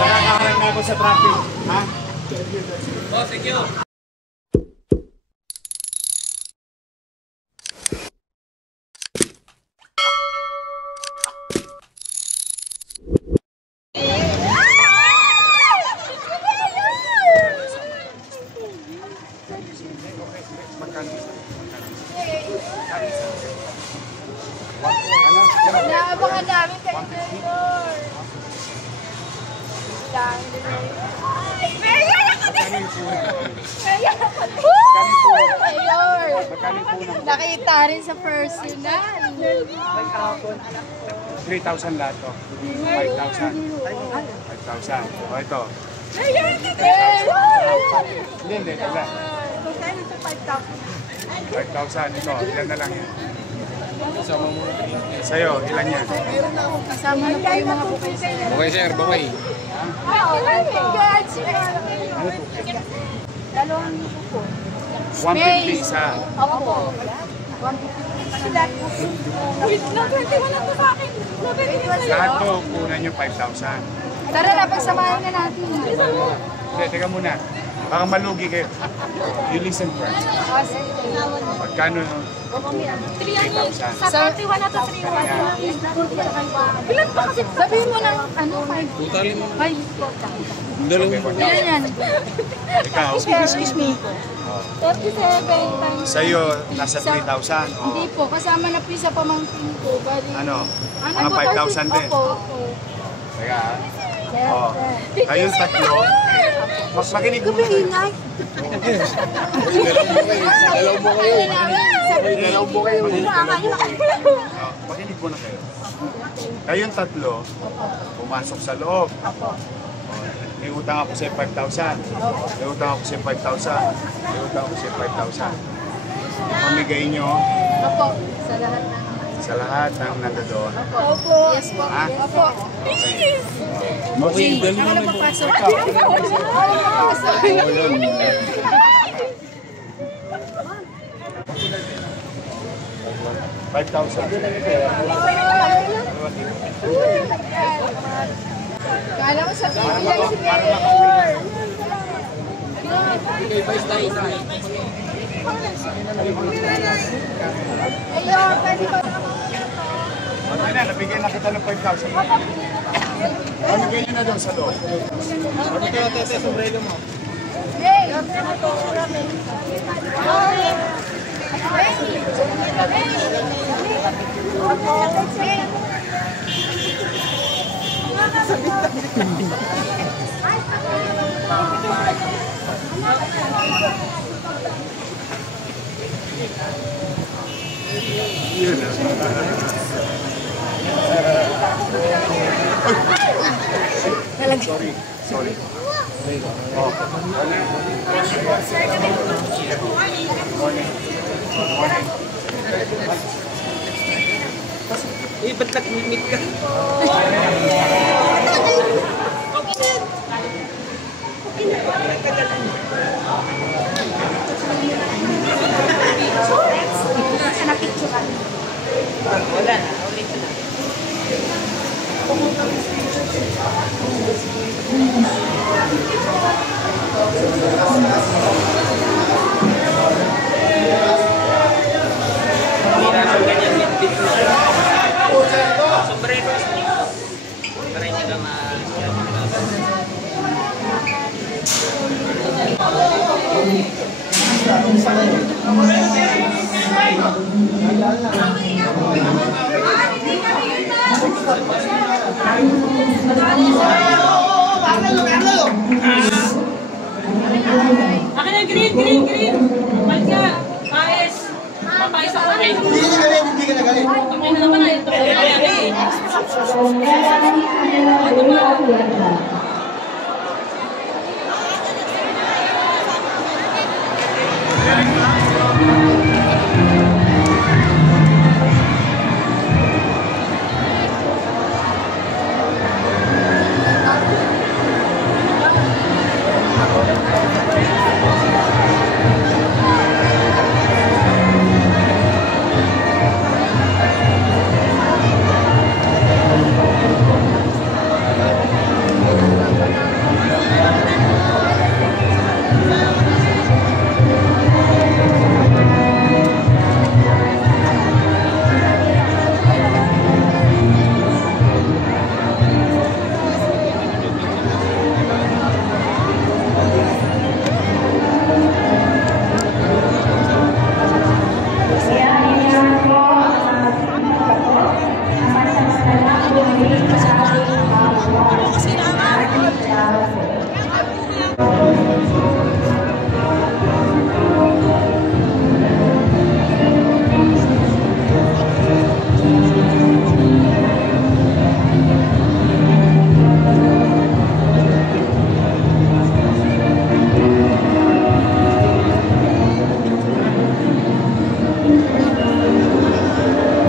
Nakakaharang na ako sa traffic. Ha? Oh, thank you. Naabangan namin kayo, Mayor. Mayor, ako din! Mayor! Nakita rin sa personal. 3,000 lahat to. 5,000. 5,000. O ito. Mayor, ito! Hindi. Wala. 5,000. Ito. Ilan na lang yan. Sa'yo, ilan yan? Kasama na po yung mga bukay sa'yo. Bukay, sir. Bukay. Congrats! Dalawang po. 150 isa. Opo. 150. Wait lang, 21 na to sa akin. Lahat to, kunan yung 5,000. Tara na, pagsamahin na natin. Hindi, teka muna. Baka malugi kayo. You listen first. Magkano? 3,000. Sa 31 na to, 3,100. Bilang pa kasi. Sabihin mo ng ano, 5. 5. Ilan yan? Ikaw? Excuse me. 37 times. Sa'yo, nasa 3,000. Hindi po, kasama na po yung sa pamangkin ko. Ano? Mga 5,000 din. Opo. Teka. Oh. Kayong tatlo. Makinig mo kayo. Dalawang mo kayo. Dalawang mo kayo. Makinig mo na kayo. Kayong tatlo, pumasok sa loob. May utang ako sa 5,000. May utang ako sa 5,000. May utang ako sa 5,000. Pamigay nyo. Opo, sa lahat ng nandoon. Opo. Yes po. Opo. Please! Okay, dali na magpapasok. 5,000. Kala ko sa bigyan si Mayor. Okay, bye, stay. Mayor, pwede ba na Okay na, nabigyan na kita ng 5,000. Pamigay nyo na doon sa loob. Pamigay natin sa sombrero mo. Hey! Yun na. Sorry. Oh. Morning. Eh, ba't nag-meet ka? Wala na, ulit na. Sombrero. Para hindi ka Akin na green. Balik ka. Paes. Papaes ako rin. Hindi ka nagalit. Akin na naman na ito. Salamat po.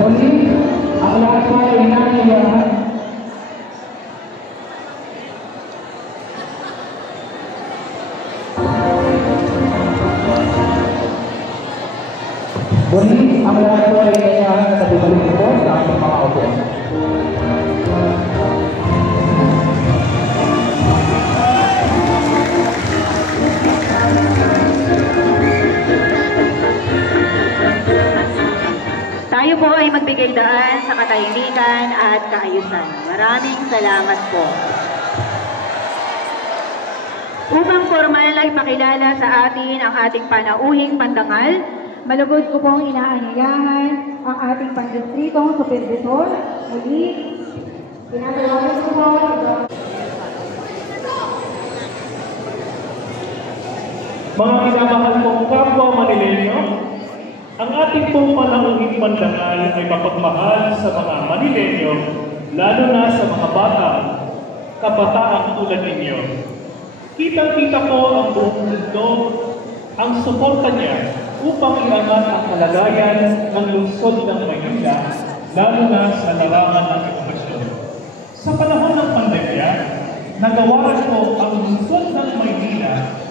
Muli, ang lahat po ay inangayahan. Muli, ang lahat po ay inangayahan na bumalik po sa ating mga upo. Tayo po ay magbigay daan sa katahimikan at kaayusan. Maraming salamat po. Upang formal na ipakilala sa atin ang ating panauhing pandangal, malugod ko pong inaanyayahan ang ating pandistritong supervisor. Muli, pinatawagan ko po Mga minamahal kong kapwa Manileño, ang ating pong panauhing pandangal ay mapagmahal sa mga Manileño, lalo na sa mga bata, kabataang tulad ninyo. Kitang-kita po ang buong mundo, ang suporta niya upang iangat ang kalagayan ng lungsod ng Maynila, lalo na sa larangan ng edukasyon. Sa panahon ng pandemya, nagawa po ang lungsod ng Maynila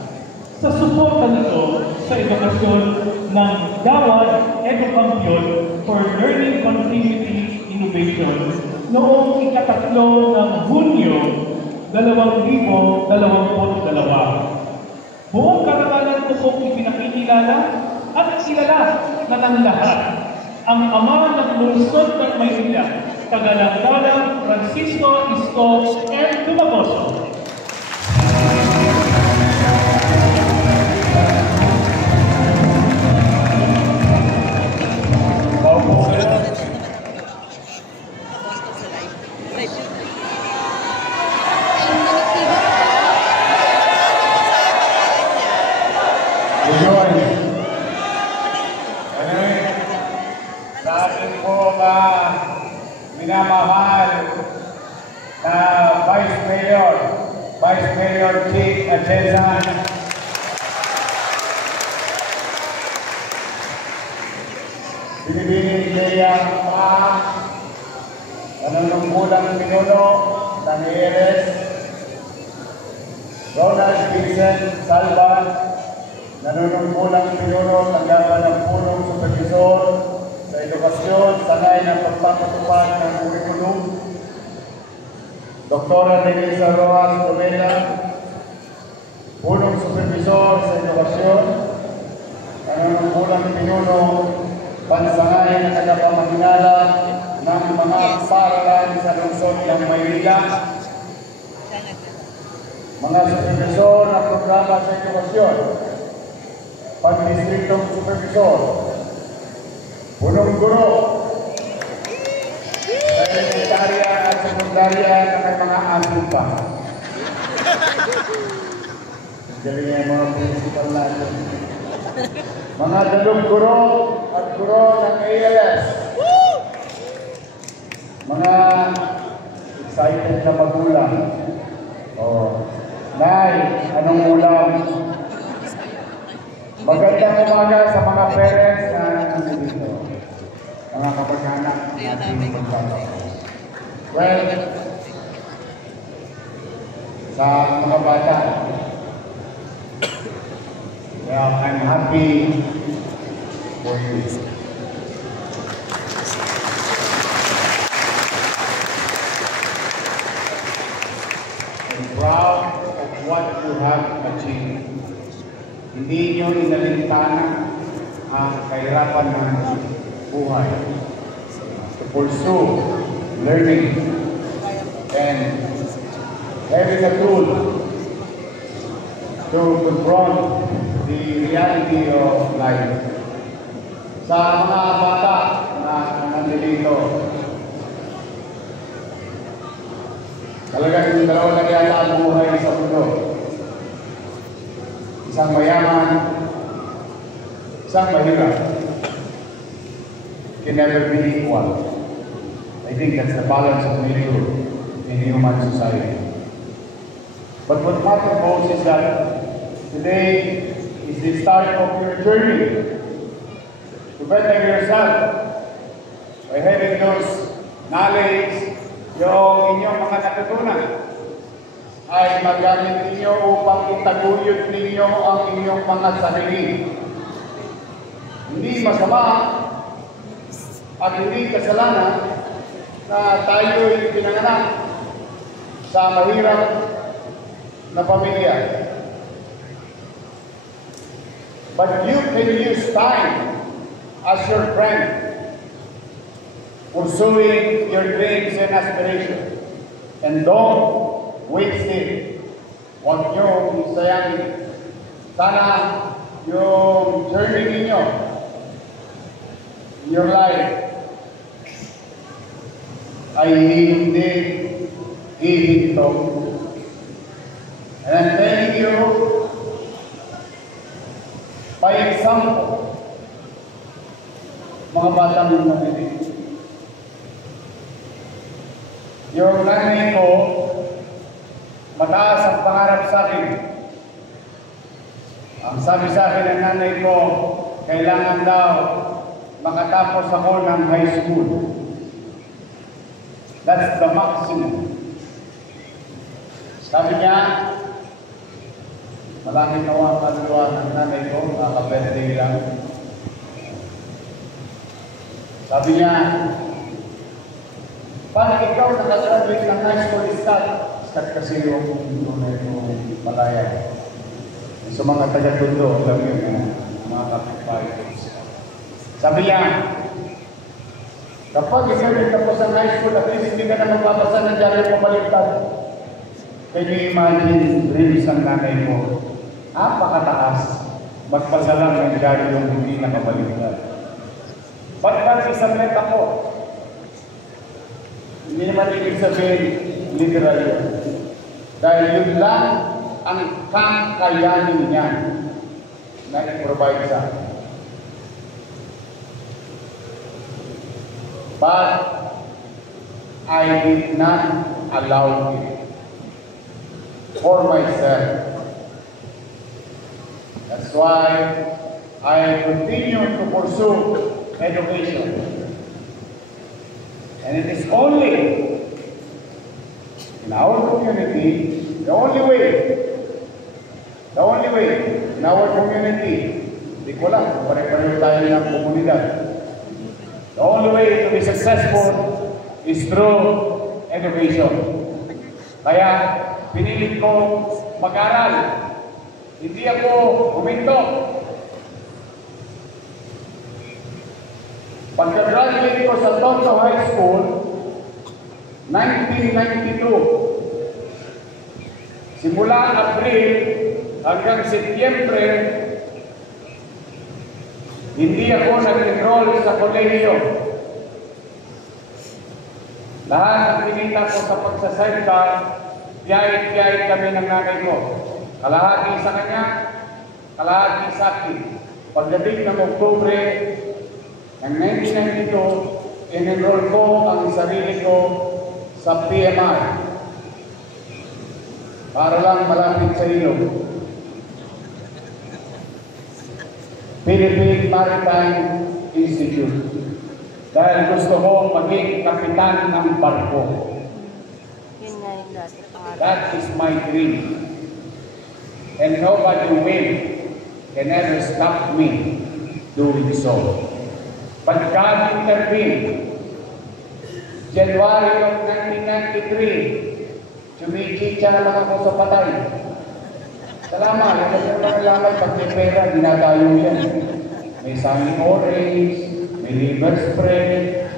sa suporta nito sa edukasyon ng Gawad Educampion for Learning Continuity Innovation noong ika-3 ng Hunyo 2022. Buong karangalan ko pong ipinakikilala at kilala na ng lahat ang ama ng lungsod ng Maynila, Tagalang-Dalang Francisco Isko M. Dumagoso. Sa ating po minamahal na Vice Mayor Chief Atchezan, Binibining Lea Pa, Nanunungkulang Pinuno ng ALS, Ronald Vincent Salva, Nanunungkulang Pinuno, tanggapan ng punong supervisor sa edukasyon, sanay ng pagpapatupad ng kurikulum, Dr. Denisa Rojas Tomela, punong supervisor sa edukasyon, Nanunungkulang Pinuno, pansangay na tagapamahinala ng mga paaralan sa lungsod ng Maynila, mga supervisor ng programa sa edukasyon, pag-distritong supervisor, punong guro, elementarya at sekundarya na may mga asin pa. Galing nga yung mga principal natin. Mga dalawang guro at guro ng ALS. Mga excited na magulang. Nay, anong ulam? Magandang umaga sa mga parents na nandito. Mga kapag-anak natin magbabaw. Well, sa mga bata, well, I'm happy for you. I'm proud of what you have achieved. Hindi nyo inalintana ang kahirapan ng buhay to pursue learning and having a tool to confront the reality of life. Sa mga bata na nandito, talagang dalawang nagyala ang buhay isang mahirap can never be equal. I think that's the balance of nature in human society. But what matters most is that today is the start of your journey to better yourself by having those knowledge, yung inyong mga natutunan ay magamit ninyo upang itaguyod ninyo ang inyong mga sarili. Hindi masama at hindi kasalanan na tayo'y pinanganak sa mahirap na pamilya. But you can use time as your friend, pursuing your dreams and aspirations. And don't waste it. Huwag nyo isayangin. Sana yung journey ninyo in your life ay hindi ihintong. And I'm telling you, by example, mga batang nakinig. Yung nanay ko, mataas ang pangarap sa akin. Ang sabi sa akin ng nanay ko, kailangan daw makatapos ako ng high school. That's the maximum. Sabi niya, malaki nawa ang kaluluwa ng nanay ko, nakaka-birthday lang. Sabi niya, paano ikaw nakagraduate ng high school stat? Stat kasi yung malaya. Sa mga taga-tundo, alam yun, mga kapitbahay. Sabi niya, kapag ikaw tapos ang high school, at least hindi ka na magpapasa ng dyaryo pabaliktad. Can you imagine dreams ng nanay mo? Napakataas. Magpasa lang ng dyaryo yung hindi nakabaliktad. Ba't isang ako? Hindi naman ibig sabihin literal yun. Dahil yun lang ang kakayanin niya na i-provide sa akin. But I did not allow it for myself. That's why I continue to pursue education. And it is only in our community, the only way in our community, di ko lang, pare-pareho tayo ng komunidad. The only way to be successful is through education. Kaya, pinilit ko mag-aral. Hindi ako huminto. Pagka-graduate ko sa Tondo High School, 1992, simula Abril hanggang Setyembre, hindi ako nag-enroll sa kolehiyo. Lahat ng kinita ko sa pagsasalita, biyahit-biyahit kami ng nanay ko. Kalahati sa kanya, kalahati sa akin. Pagdating ng Oktubre ng 1992, in-enroll ko ang sarili ko sa PMI para lang malapit sa ilog. Philippine Maritime Institute. Dahil gusto ko maging kapitan ng barko. Yun nga yung dati pangarap. That is my dream. And nobody can ever stop me doing so. But God intervened. January of 1993, chumichicha na lang ako sa patay. Salamat, kasi naman pag may pera, dinadayo yan. May sunny orange, may liver spread.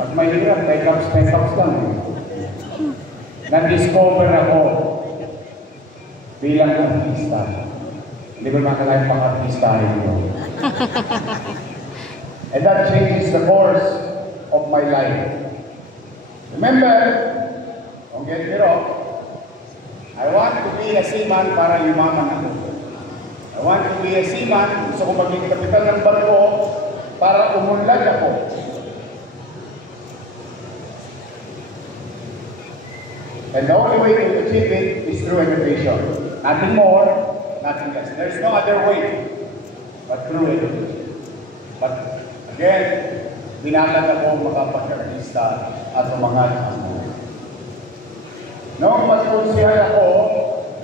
Pag mahirap, may cups lang. Na-discover ako bilang artista. Hindi ko makalain pang artista rin. And that changes the course of my life. Remember, don't get me wrong, I want to be a seaman para yumaman ako. I want to be a seaman. Gusto ko maging kapitan ng barko para umunlad ako. And the only way to achieve it is through education. Nothing more, nothing less. There's no other way but through education. But again, binatag ako makapag-artista at umangat ang buhay. Noong mas-consider ako,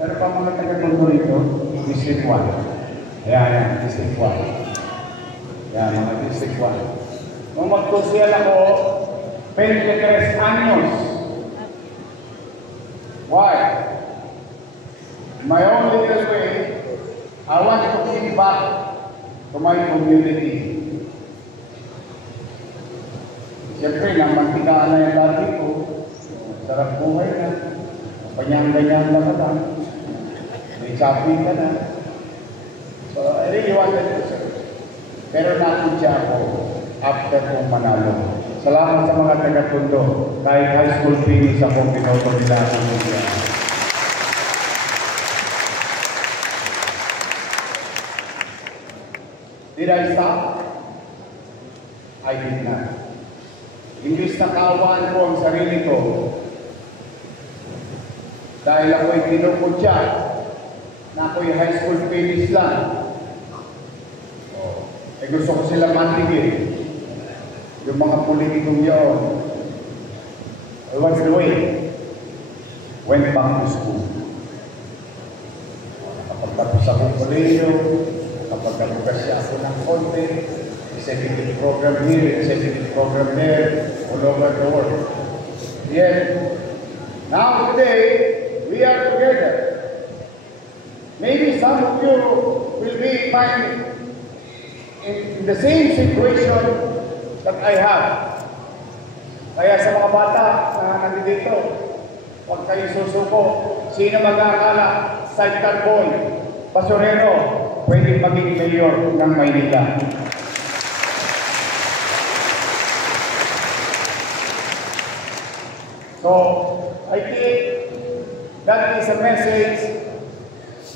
meron pa mga taga-tundo rito, District 1. Ayan, District 1. Ayan, mga District 1. Noong mag-consider ako, 23 anyos. Why? In my own little way, I want to give back to my community. Siyempre, nang mantikaan na yung dati ko, sarap buhay na. Panyang-ganyan na ka lang. May shopping ka na. So, I really wanted to serve. Pero nakutya ako after kong manalo. Salamat sa mga taga-tundo. Kahit high school finish ako, pinoto nila ang media. Did I stop? I did not. Imbis na kaawaan ko ang sarili ko, dahil ako'y kinukutya na ako'y high school finish lang. Gusto ko sila matigil. Yung mga politikong yun. What's the way? Went back to school. Nakapagtapos ako kolehiyo, nakapagkalugasya ako ng konti, executive program here, executive program there, all over the world. Yet, now today, we are together. Maybe some of you will be in the same situation that I have. Kaya sa mga bata na nandito, huwag kayo susuko. Sino mag-aakala? Sidecar boy, basurero, pwede maging mayor ng Maynila. So, I think that is a message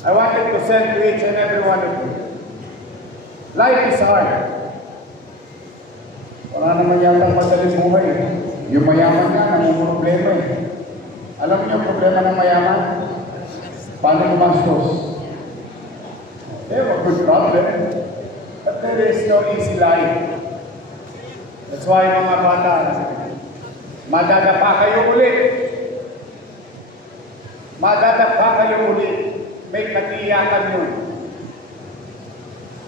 I wanted to send to each and every one of you. Life is hard. Wala naman yata madaling buhay. Yung mayaman nga, namang problema eh. Alam niyo ang problema ng mayaman? Paano gumastos? They have a good problem. But there is no easy life. That's why mga bata, madadapa kayo ulit. Madadapa kayo ulit. May katiyakan yun.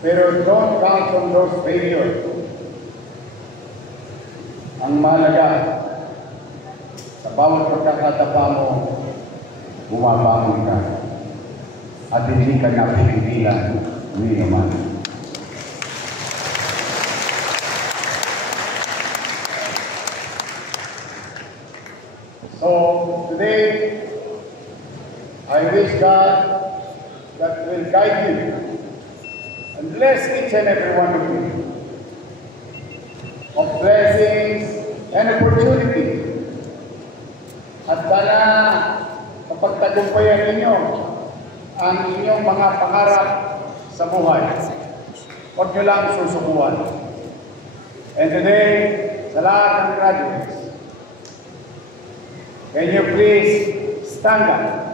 Pero don't count on those failures. Ang mahalaga, sa bawat pagkakatapa mo, bumabangon ka. At hindi ka napipigilan ni naman. So, today, I wish God that will guide you and bless each and every one of you of blessings and opportunity. At sana mapagtagumpayan ninyo ang inyong mga pangarap sa buhay. Huwag nyo lang susukuan. And today, sa lahat ng graduates, can you please stand up?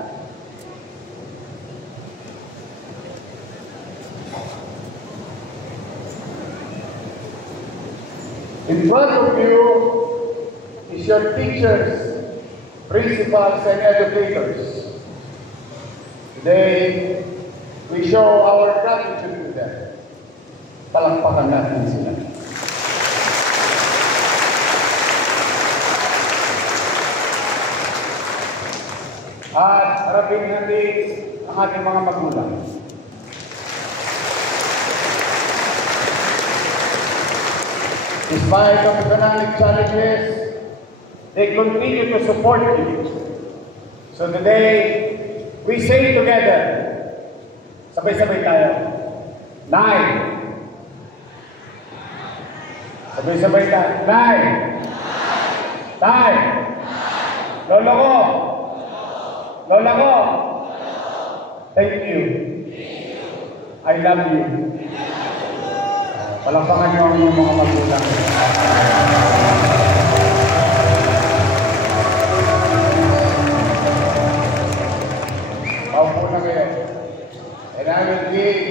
In front of you is your teachers, principals, and educators. Today, we show our gratitude to them. Palakpakan natin sila. At harapin natin ang ating mga magulang. Despite of economic challenges, they continue to support you. So today, we say together, sabay-sabay tayo, 9. Sabay-sabay tayo, 9. 9. Lolo ko. Lola ko. Thank you. I love you. Palakpakan niyo ang inyong mga magulang. Paupo na kayo. And I will give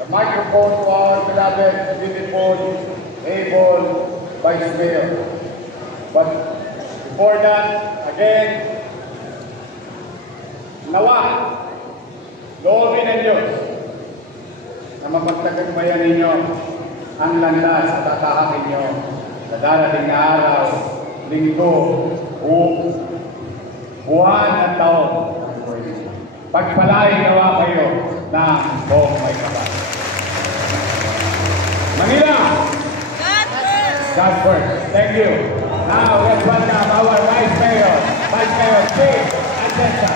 the microphone to our beloved, beautiful, able Vice Mayor. But before that, again, nawa, loobin ng Diyos na mapagtagumpayan ninyo ang landas at tatahakin nyo sa darating na araw, linggo, buwan at taon. Pagpalain nawa kayo ng buong may kapal. Manila! God first. Thank you. Now, let's welcome our Vice Mayor, Steve Atienza.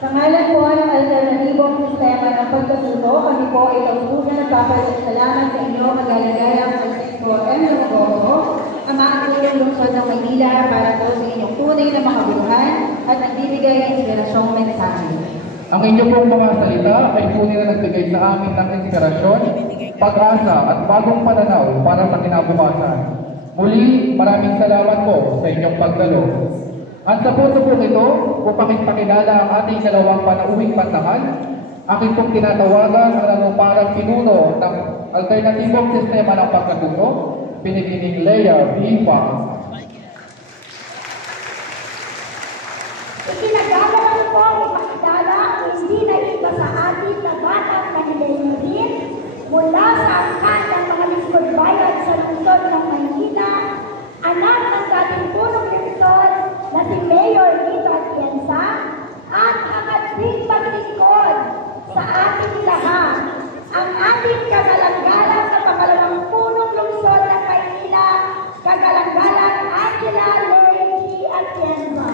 Sa ngalan po ng alternatibong sistema ng pagkatuto, kami po ay tautugan at papasalamat sa inyo magalang-galang Francisco M. Lugogo, ang mga lungsod ng Maynila para po sa inyong tunay na makabuluhan at nagbibigay ng inspirasyong mensahe. Ang inyong pong mga salita ay tunay na nagbigay sa amin ng inspirasyon, pag-asa at bagong pananaw para sa kinabukasan. Muli, maraming salamat po sa inyong pagdalo. At sa puso po ito, upang ipakilala ang ating dalawang panauwing pandangal, aking pong tinatawagan ang nanguparang pinuno ng alternatibong sistema ng pagkatuto, Pinipining Lea B. Pang. Ikinagalang po ang ipakilala ang hindi na iba sa atin na batang Manileño rin mula sa angkan ng mga lingkod bayan sa lungsod ng Maynila, anak ng dating punong lungsod na si Mayor Nito Atienza at ang ating paglingkod sa ating lahat, ang ating kagalang-galang sa pangalawang punong lungsod ng Maynila, kagalang-galang Angela Lady Atienza.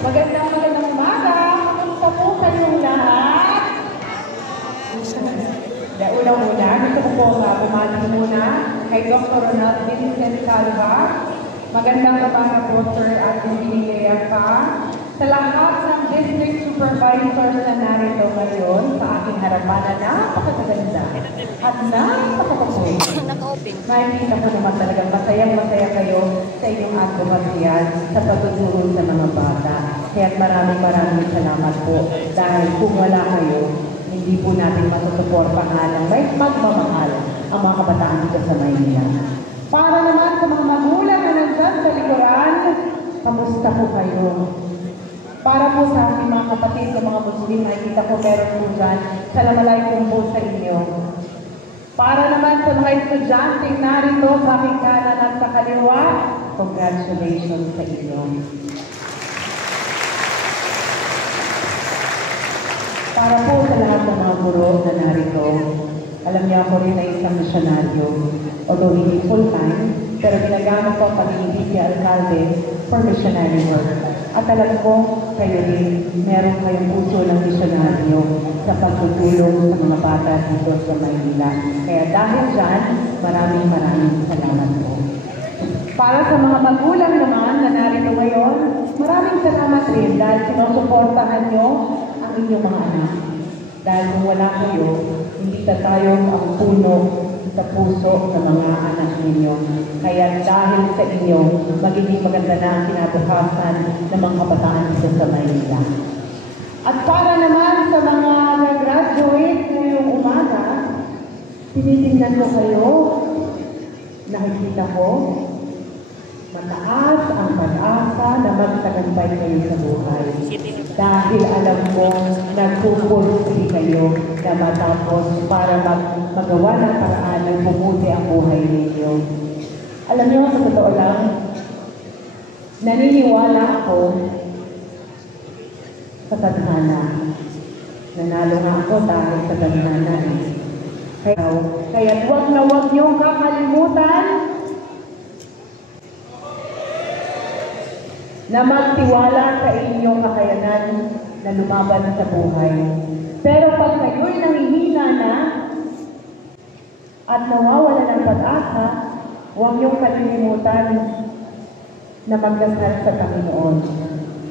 Magandang umaga! Kamusta po kayong lahat? Unang-una, gusto ko po bumati muna kay Dr. Ronald Vincent Calva. Magandang umaga po, Sir Anthony Lea pa. Sa lahat ng district supervisors na narito ngayon sa aking harapan na napakaganda at napakapapoy. Makikita ko naman talagang masayang-masaya kayo sa inyong advokasyan sa pagtuturo sa mga bata. Kaya maraming salamat po dahil kung wala kayo, hindi po natin masusuportahan ng may magmamahal ang mga kabataan dito sa Maynila. Para naman sa mga magulang na nandyan sa likuran, kamusta po kayo? Para po sa aking mga kapatid ng mga Muslim, nakikita ko meron po dyan, salamalaikum po sa inyo. Para naman sa mga estudyante narito sa aking kanan at sa kaliwa, congratulations sa inyo. Para po sa lahat ng mga guro na narito, alam niya ako rin na isang misyonaryo, although hindi full-time, pero ginagamit ko ang pag-ibig ni Alcalde for missionary work. At alam ko, kayo rin, meron kayong puso ng misyonaryo sa pagtutulong sa mga bata dito sa Maynila. Kaya dahil dyan, maraming salamat po. Para sa mga magulang naman na narito ngayon, maraming salamat rin dahil sinusuportahan nyo ang inyong mga anak. Dahil kung wala kayo, hindi tayo ang puno sa puso ng mga anak ninyo. Kaya dahil sa inyo, magiging maganda na ang kinabukasan ng mga kabataan dito sa Maynila. At para naman sa mga nag-graduate ngayong umaga, tinitingnan ko kayo, nakikita ko, mataas ang pag-asa na magtagumpay kayo sa buhay. Dahil alam ko, nagpupulsi kayo na matapos para magawa ng paraan ng pumuti ang buhay ninyo. Alam niyo, sa totoo lang, naniniwala ako sa tadhana. Nanalo nga ako dahil sa tadhana. Kaya huwag na huwag niyong kakalimutan na magtiwala sa inyong kakayanan na lumaban sa buhay. Pero pag kayo'y nangihina na at nawawala ng pag-asa, huwag niyong kalilimutan na magdasal sa Panginoon.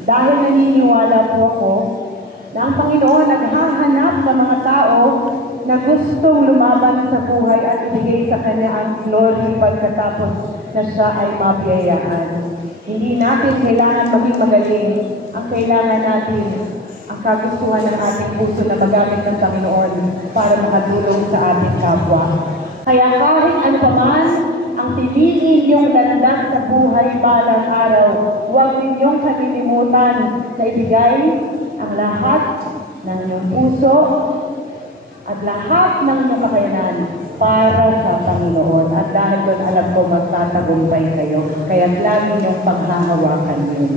Dahil naniniwala po ako na ang Panginoon naghahanap ng mga tao na gustong lumaban sa buhay at ibigay sa Kanya ang glory pagkatapos na siya ay mabiyayaan. Hindi natin kailangan maging magaling. Ang kailangan natin ang kagustuhan ng ating puso na magamit ng Panginoon para makatulong sa ating kapwa. Kaya kahit ano paman ang piliin niyong landas sa buhay balang araw, huwag ninyong kalilimutan na ibigay ang lahat ng iyong puso at lahat ng iyong kakayanan para sa Panginoon. At dahil doon alam ko magtatagumpay kayo, kaya lagi niyong panghahawakan yun.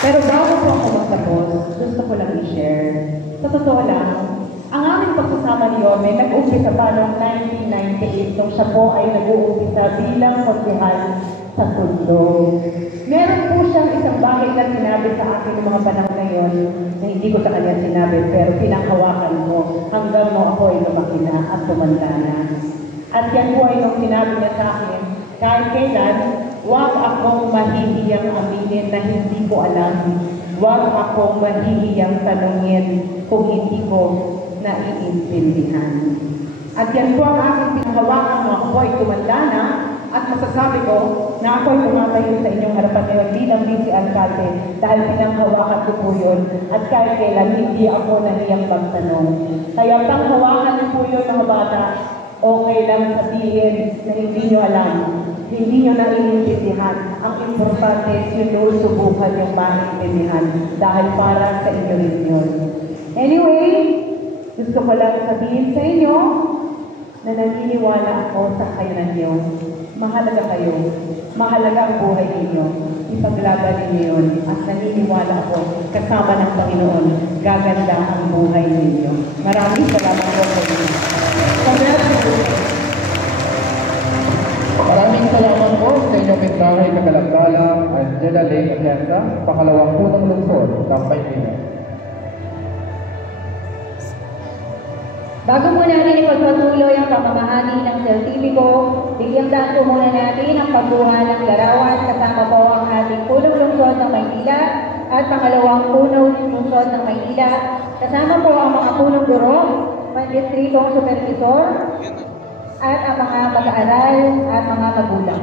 Pero bago po ako magtapos, gusto ko lang i-share. Sa totoo lang, ang aming pagsasama ni Yorme nag-umpisa pa noong 1998 nung siya po ay nag-uumpisa bilang konsehal sa Tondo. Meron po siyang isang bagay na sinabi sa akin ng mga panahon na yun na hindi ko sa kanya sinabi pero pinanghawakan mo hanggang mo ako ay lumaki na at tumanda na. At yan po ay nung sinabi niya sa akin, kahit kailan, huwag akong mahihiyang aminin na hindi ko alam. Huwag akong mahihiyang tanungin kung hindi ko naiintindihan. At yan po ang aking pinanghawakan mo ako ay tumanda na at masasabi ko na ako ay tumatayo sa inyong harapan ngayon bilang vice alcalde dahil pinanghawakan ko po yun at kahit kailan hindi ako nahiyang magtanong. Kaya panghawakan niyo po yun mga bata, okay lang sabihin na hindi nyo alam. Hindi nyo naiintindihan. Ang importante, sinusubukan yung maintindihan dahil para sa inyo rin yun. Anyway, gusto ko lang sabihin sa inyo na naniniwala ako sa kakayanan niyo. Mahalaga kayo. Mahalaga ang buhay ninyo. Ipaglaban ninyo yun. At naniniwala ako, kasama ng Panginoon, gaganda ang buhay ninyo. Maraming salamat po sa inyo. Maraming salamat po sa inyong mensahe kagalagala, Angela Lane Atienza, pangalawang punong lungsod ng Maynila. Bago po natin ipagpatuloy ang pamamahagi ng sertipiko, bigyang daan po muna natin ang pagbuha ng larawan kasama po ang ating punong lungsod ng Maynila at pangalawang punong lungsod ng Maynila. Kasama po ang mga punong guro, pandistritong supervisor, at ang mga mag-aaral at mga magulang.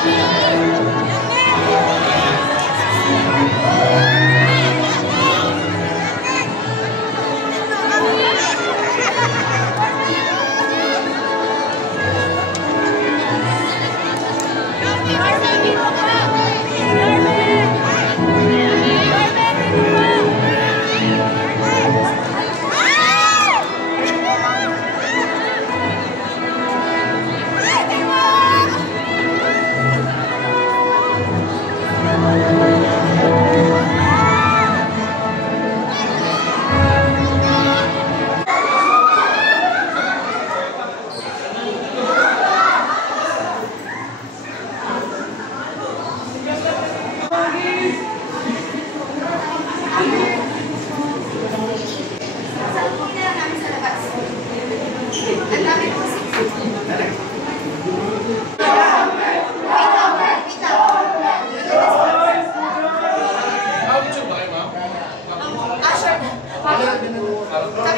Kami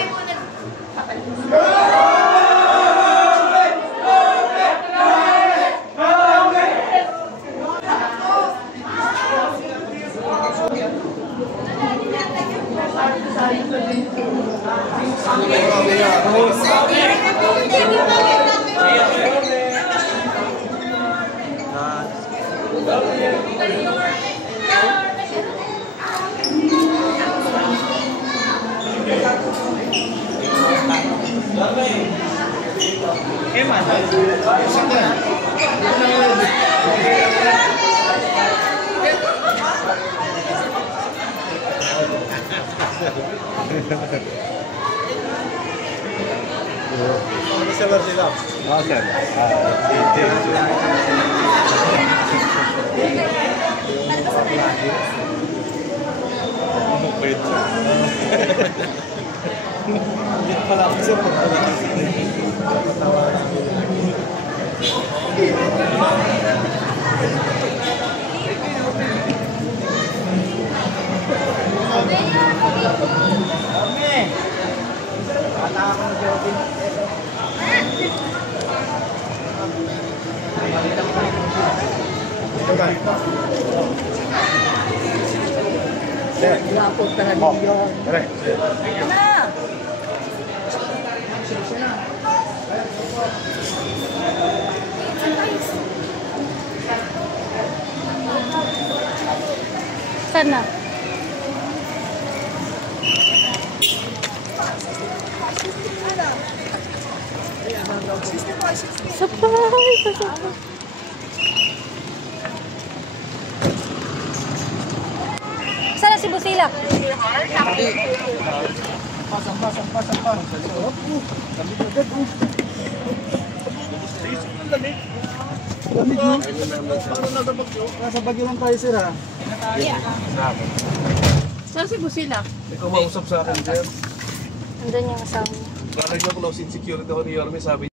po sana. Sabay! Sana si Busila? Nasa bagyo lang tayo, sir, ha? Saan si Busila? Ikaw mausap sa akin, sir. Andun yung asawa niya. Lalagyan ko lang insecurity ako ni Yorme, sabi